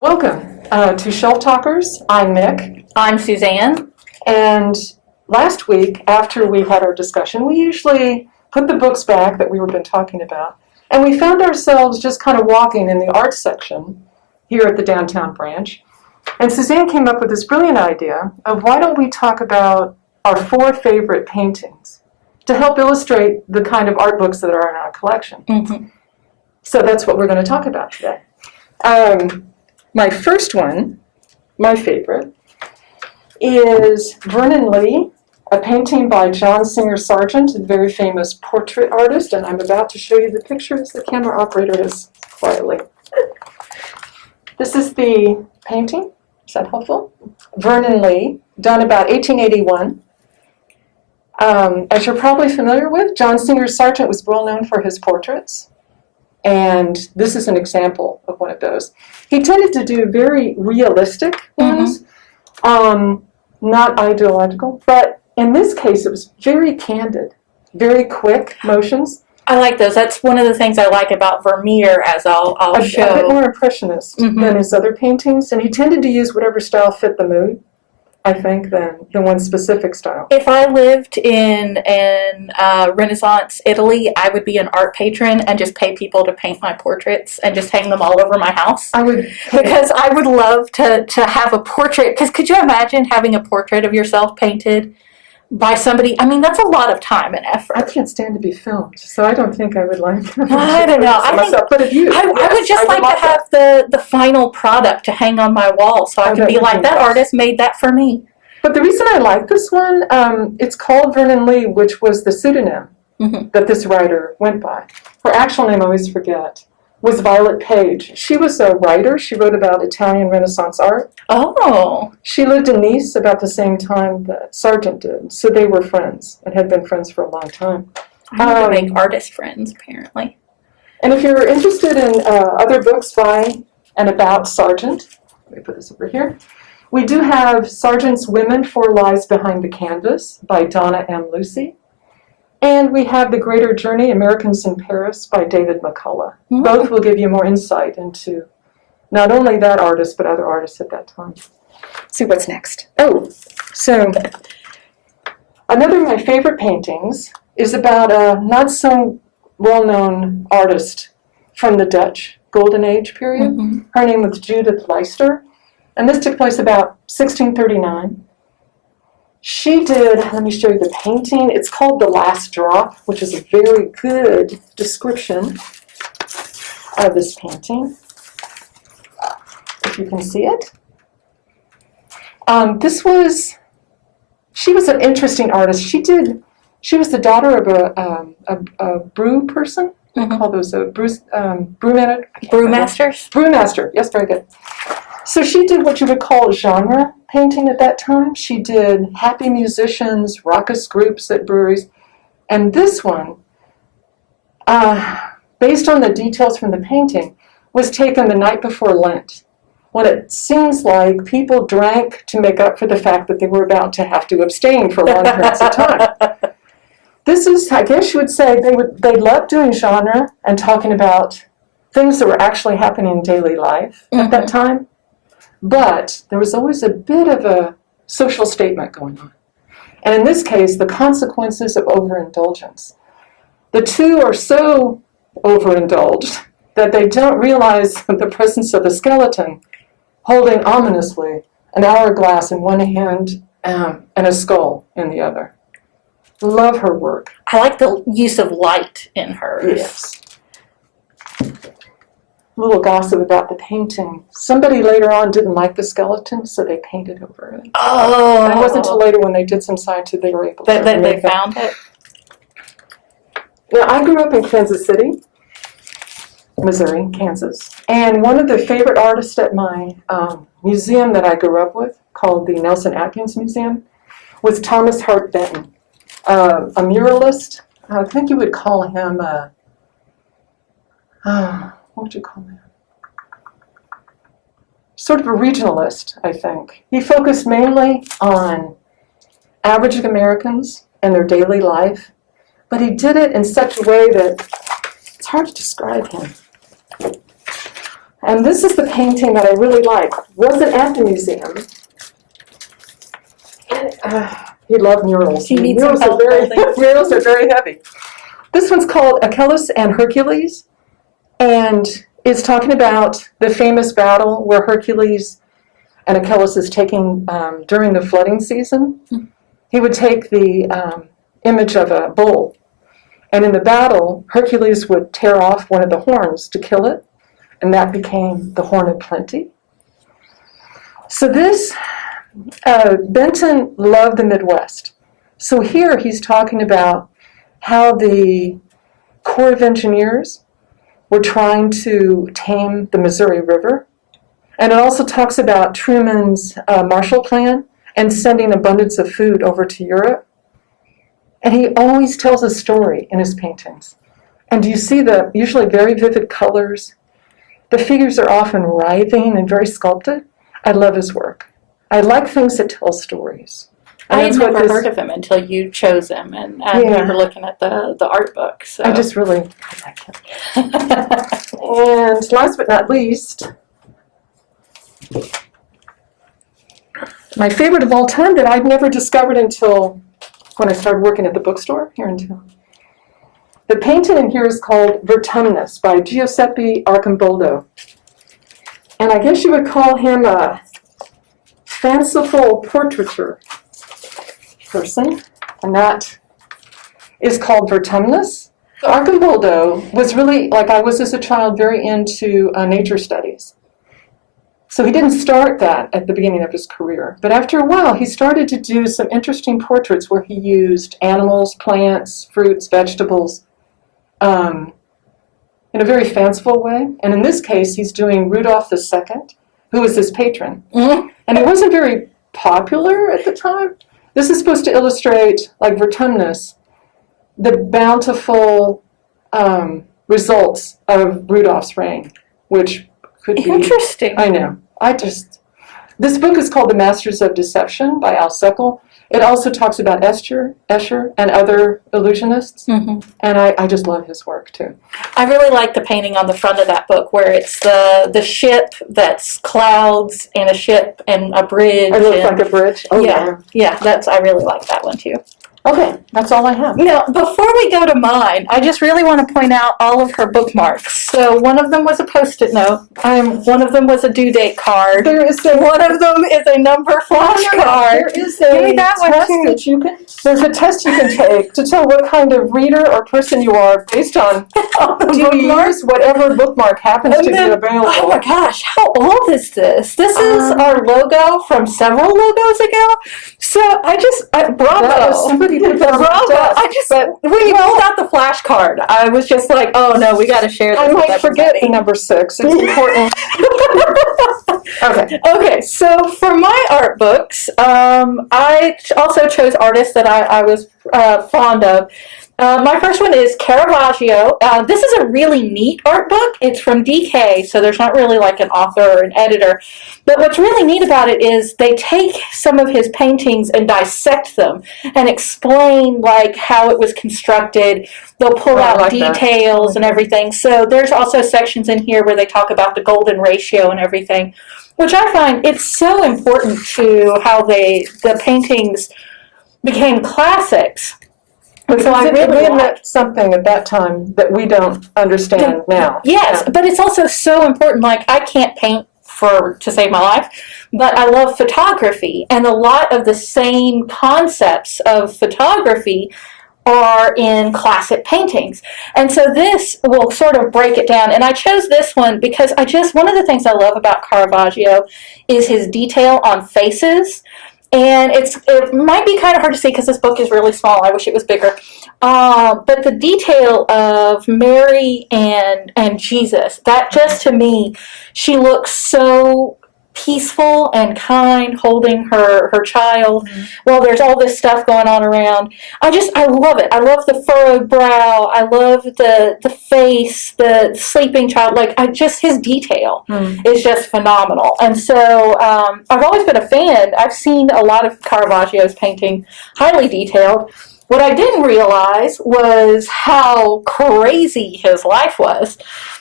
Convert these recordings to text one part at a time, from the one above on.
Welcome to Shelf Talkers. I'm Nick. I'm Suzanne. And last week, after we had our discussion, we usually put the books back that we've been talking about, and we found ourselves just kind of walking in the art section here at the downtown branch. And Suzanne came up with this brilliant idea of why don't we talk about our 4 favorite paintings to help illustrate the kind of art books that are in our collection. Mm-hmm. So that's what we're going to talk about today. My first one, my favorite, is Vernon Lee, a painting by John Singer Sargent, a very famous portrait artist, and I'm about to show you the picture as the camera operator is quietly. This is the painting. Is that helpful? Vernon Lee, done about 1881. As you're probably familiar with, John Singer Sargent was well known for his portraits. And this is an example of one of those. He tended to do very realistic ones, not ideological, but in this case it was very candid, very quick motions. I like those. That's one of the things I like about Vermeer, as I'll show. A bit more impressionist than his other paintings, and he tended to use whatever style fit the mood, I think, than one specific style. If I lived in Renaissance Italy, I would be an art patron and just pay people to paint my portraits and just hang them all over my house. I would, because I would love to have a portrait. Because could you imagine having a portrait of yourself painted by somebody? I mean, that's a lot of time and effort. I can't stand to be filmed, so I don't think I would like it. I don't know. I would just like to have the final product to hang on my wall, so I can be like, that artist made that for me. But the reason I like this one, it's called Vernon Lee, which was the pseudonym that this writer went by. Her actual name, I always forget, was Violet Page. She was a writer. She wrote about Italian Renaissance art. Oh. She lived in Nice about the same time that Sargent did, so they were friends and had been friends for a long time. I have to make artist friends, apparently. And if you're interested in other books by and about Sargent, let me put this over here. We do have Sargent's Women, 4 Lives Behind the Canvas by Donna and Lucey. And we have The Greater Journey, Americans in Paris by David McCullough. Mm-hmm. Both will give you more insight into not only that artist, but other artists at that time. Let's see what's next. Oh, so another of my favorite paintings is about a not so well-known artist from the Dutch Golden Age period. Mm-hmm. Her name was Judith Leyster. And this took place about 1639. She did, let me show you the painting. It's called The Last Drop, which is a very good description of this painting, if you can see it. She was an interesting artist. She was the daughter of a brew person. Mm-hmm. Call those brewmasters? Brewmaster, yes, very good. So she did what you would call genre painting at that time. She did happy musicians, raucous groups at breweries. And this one, based on the details from the painting, was taken the night before Lent, when it seems like people drank to make up for the fact that they were about to have to abstain for long periods of time. This is, I guess you would say, they loved doing genre and talking about things that were actually happening in daily life at that time. But there was always a bit of a social statement going on. And in this case, the consequences of overindulgence. The two are so overindulged that they don't realize the presence of the skeleton holding ominously an hourglass in one hand and a skull in the other. Love her work. I like the use of light in hers. Yes. Little gossip about the painting. Somebody later on didn't like the skeleton, so they painted over it. Oh. And it wasn't until later when they did some science that they were able to they found it. Now, I grew up in Kansas City, Missouri, Kansas. And one of the favorite artists at my museum that I grew up with, called the Nelson Atkins Museum, was Thomas Hart Benton, a muralist. I think you would call him what would you call him? Sort of a regionalist, I think. He focused mainly on average Americans and their daily life, but he did it in such a way that it's hard to describe him. And this is the painting that I really like. Wasn't at the museum. He loved murals. She needs Murals some are help very building. murals are very heavy. This one's called Achelous and Hercules, and it's talking about the famous battle where Hercules and Achelous is taking during the flooding season. He would take the image of a bull, and in the battle, Hercules would tear off one of the horns to kill it, and that became the Horn of Plenty. So this, Benton loved the Midwest. So here he's talking about how the Corps of Engineers were trying to tame the Missouri River. And it also talks about Truman's Marshall Plan and sending abundance of food over to Europe. And he always tells a story in his paintings. And you see the usually very vivid colors. The figures are often writhing and very sculpted. I love his work. I like things that tell stories. And I had that's what never this- heard of him until you chose him, and we Yeah. were looking at the art book. So. I just really like him. And last but not least, my favorite of all time that I'd never discovered until when I started working at the bookstore here in town. The painting in here is called Vertumnus by Giuseppe Arcimboldo. And I guess you would call him a fanciful portraiture person, and that is called Vertumnus. Arcimboldo was really, like I was as a child, very into nature studies. So he didn't start that at the beginning of his career, but after a while he started to do some interesting portraits where he used animals, plants, fruits, vegetables, in a very fanciful way. And in this case, he's doing Rudolph II, who was his patron. Mhm. And he wasn't very popular at the time. This is supposed to illustrate, like Vertumnus, the bountiful results of Rudolph's reign, which could be... Interesting. I know. This book is called The Masters of Deception by Seckel. It also talks about Escher and other illusionists, Mm-hmm. and I just love his work too. I really like the painting on the front of that book where it's the ship that's clouds and a ship and a bridge. It looks and, like a bridge. Oh, yeah, I really like that one too. Okay, that's all I have. Now, before we go to mine, I just really want to point out all of her bookmarks. So one of them was a Post-it note. One of them was a due date card. There is a One of them is a number flashcard. There is Give me a that one test too. that you can. There's a test you can take to tell what kind of reader or person you are based on. Do you use whatever bookmark happens to be available? Oh my gosh, how old is this? This is our logo from several logos ago. So bravo. That was somebody put that on the Bravo! desk. When you pulled out the flashcard, I was just like, oh no, we got to share this. I with might forget the everybody. number 6. It's important. Okay. Okay, so for my art books, I also chose artists that I was fond of. My first one is Caravaggio. This is a really neat art book. It's from DK, so there's not really like an author or an editor. But what's really neat about it is they take some of his paintings and dissect them and explain like how it was constructed. They'll pull out like that. details and everything. So there's also sections in here where they talk about the golden ratio and everything, which I find it's so important to how the paintings became classics. So I really meant something at that time that we don't understand now. Yes, but it's also so important. Like, I can't paint to save my life, but I love photography, and a lot of the same concepts of photography are in classic paintings. And so this will sort of break it down. And I chose this one because one of the things I love about Caravaggio is his detail on faces. And it might be kind of hard to see because this book is really small. I wish it was bigger. But the detail of Mary and Jesus, that just to me, she looks so peaceful and kind holding her child while there's all this stuff going on around. I love it. I love the furrowed brow. I love the face, the sleeping child. His detail is just phenomenal. And so I've always been a fan. I've seen a lot of Caravaggio's painting, highly detailed. What I didn't realize was how crazy his life was.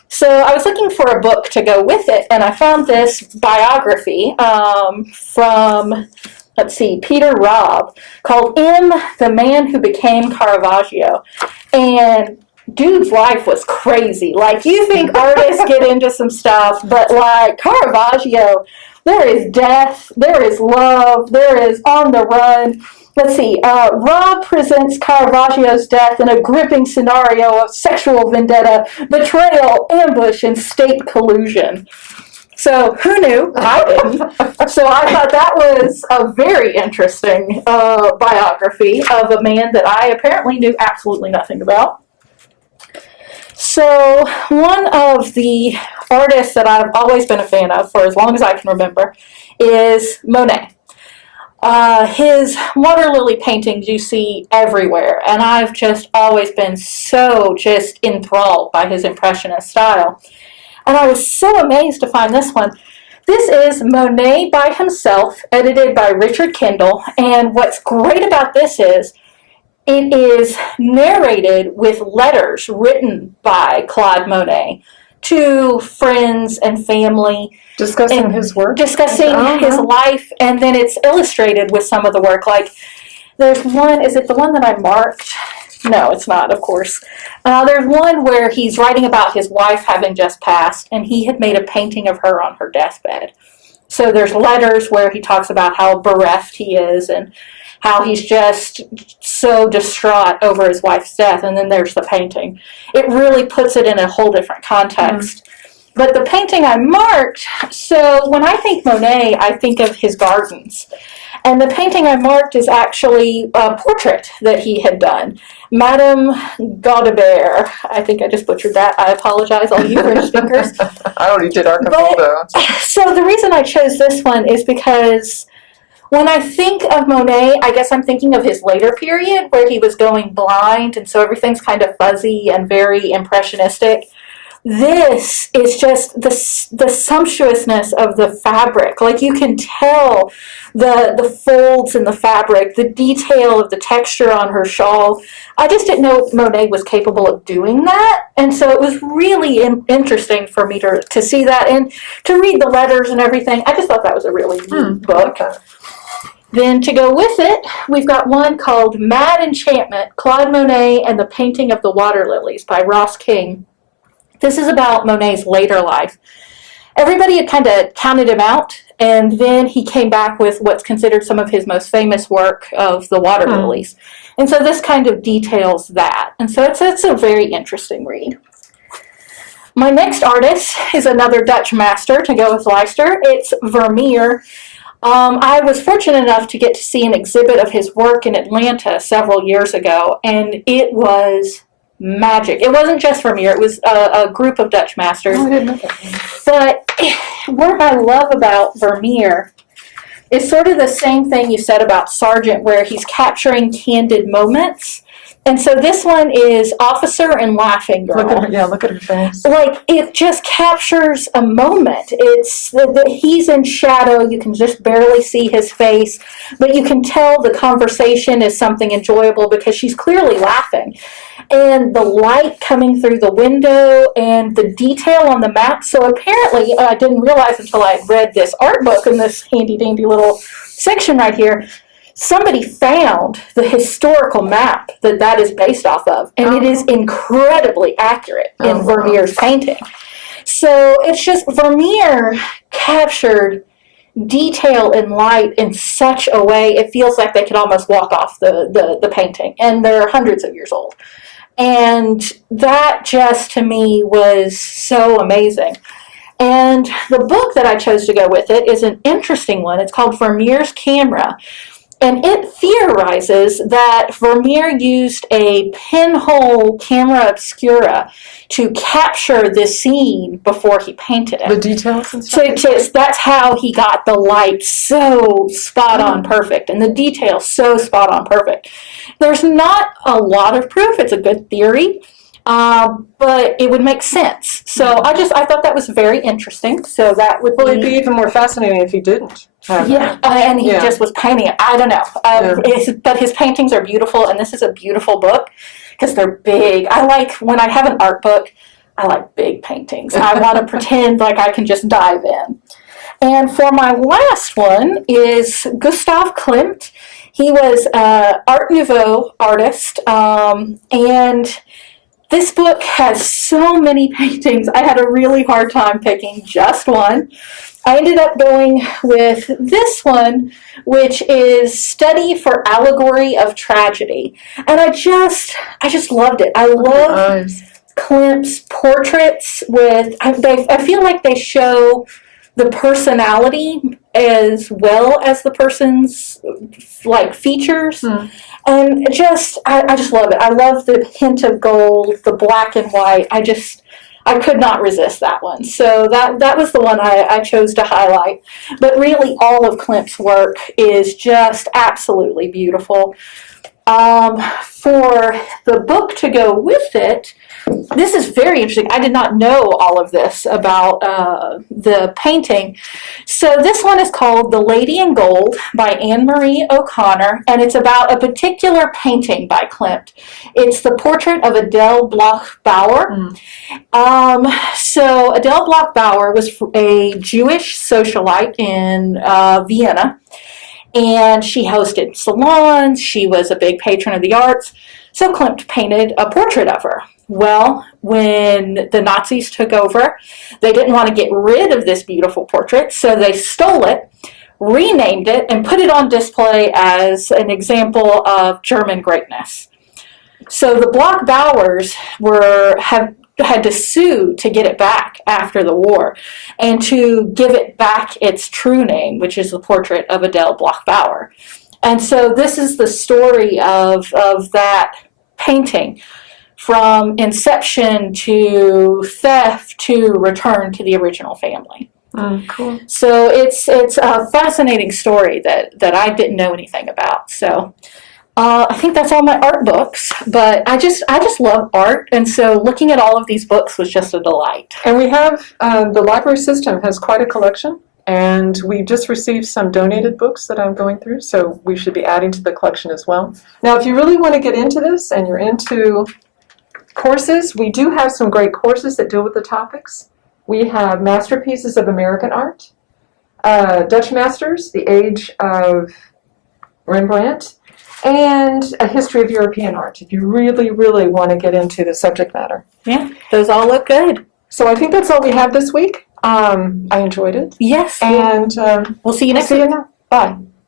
So I was looking for a book to go with it, and I found this biography from, let's see, Pieter called M, the Man Who Became Caravaggio. And dude's life was crazy. Like, you think artists get into some stuff, but like Caravaggio, there is death, there is love, there is on the run. Let's see, Rob presents Caravaggio's death in a gripping scenario of sexual vendetta, betrayal, ambush, and state collusion. So, who knew? I didn't. So I thought that was a very interesting biography of a man that I apparently knew absolutely nothing about. So, one of the artists that I've always been a fan of for as long as I can remember is Monet. His water lily paintings you see everywhere, and I've just always been so just enthralled by his impressionist style. And I was so amazed to find this one. This is Monet by himself, edited by Richard Kendall, and what's great about this is it is narrated with letters written by Claude Monet to friends and family. Discussing his work? Discussing his life, and then it's illustrated with some of the work. Like, there's one, is it the one that I marked? No, it's not, of course. There's one where he's writing about his wife having just passed, and he had made a painting of her on her deathbed. So there's letters where he talks about how bereft he is and how he's just so distraught over his wife's death, and then there's the painting. It really puts it in a whole different context. But the painting I marked, so when I think Monet, I think of his gardens. And the painting I marked is actually a portrait that he had done. Madame Gaudibert. I think I just butchered that. I apologize, all you French speakers. I already did Arcimboldo. So the reason I chose this one is because when I think of Monet, I guess I'm thinking of his later period where he was going blind, and so everything's kind of fuzzy and very impressionistic. This is just the sumptuousness of the fabric. Like, you can tell the folds in the fabric, the detail of the texture on her shawl. I just didn't know Monet was capable of doing that. And so it was really interesting for me to see that and to read the letters and everything. I just thought that was a really neat book. Okay. Then to go with it, we've got one called Mad Enchantment, Claude Monet and the Painting of the Water Lilies by Ross King. This is about Monet's later life. Everybody had kind of counted him out, and then he came back with what's considered some of his most famous work of the water lilies. And so this kind of details that. And so it's a very interesting read. My next artist is another Dutch master to go with Leyster. It's Vermeer. I was fortunate enough to get to see an exhibit of his work in Atlanta several years ago, and it was magic. It wasn't just Vermeer, it was a group of Dutch masters. Oh, I didn't know that. But what I love about Vermeer is sort of the same thing you said about Sargent, where he's capturing candid moments. And so this one is Officer and Laughing Girl. Look at her face. Like, it just captures a moment. It's he's in shadow. You can just barely see his face, but you can tell the conversation is something enjoyable because she's clearly laughing. And the light coming through the window and the detail on the map. So apparently, I didn't realize until I had read this art book in this handy-dandy little section right here, somebody found the historical map that is based off of, and it is incredibly accurate in Vermeer's painting. So it's just, Vermeer captured detail and light in such a way, it feels like they could almost walk off the painting, and they're hundreds of years old. And that just, to me, was so amazing. And the book that I chose to go with it is an interesting one. It's called Vermeer's Camera. And it theorizes that Vermeer used a pinhole camera obscura to capture the scene before he painted it. The details and stuff? So that's how he got the light so spot on perfect, and the details so spot on perfect. There's not a lot of proof. It's a good theory. But it would make sense. So I thought that was very interesting. So that would it'd be even more fascinating if he didn't. And he just was painting it. I don't know. But his paintings are beautiful, and this is a beautiful book because they're big. I like when I have an art book, I like big paintings. I want to pretend like I can just dive in. And for my last one is Gustav Klimt. He was an Art Nouveau artist, and this book has so many paintings. I had a really hard time picking just one. I ended up going with this one, which is Study for Allegory of Tragedy. And I just loved it. I love Klimt's portraits I feel like they show the personality as well as the person's like features. And I just love it. I love the hint of gold, the black and white. I could not resist that one. So that was the one I chose to highlight. But really, all of Klimt's work is just absolutely beautiful. For the book to go with it, this is very interesting. I did not know all of this about the painting. So this one is called The Lady in Gold by Anne-Marie O'Connor, and it's about a particular painting by Klimt. It's the portrait of Adele Bloch-Bauer. So Adele Bloch-Bauer was a Jewish socialite in Vienna, and she hosted salons. She was a big patron of the arts. So Klimt painted a portrait of her. Well, when the Nazis took over, they didn't want to get rid of this beautiful portrait, so they stole it, renamed it, and put it on display as an example of German greatness. So the Bloch-Bauers had to sue to get it back after the war and to give it back its true name, which is the portrait of Adele Bloch-Bauer. And so this is the story of that painting, from inception to theft to return to the original family. Cool. So it's a fascinating story that I didn't know anything about. So I think that's all my art books, but I just love art, and so looking at all of these books was just a delight. And we have, the library system has quite a collection, and we just received some donated books that I'm going through, so we should be adding to the collection as well. Now, if you really want to get into this and you're into courses, we do have some great courses that deal with the topics. We have Masterpieces of American Art, Dutch Masters, The Age of Rembrandt, and A History of European Art, if you really, really want to get into the subject matter. Yeah, those all look good. So I think that's all we have this week. I enjoyed it. Yes. And we'll see you next week. Bye.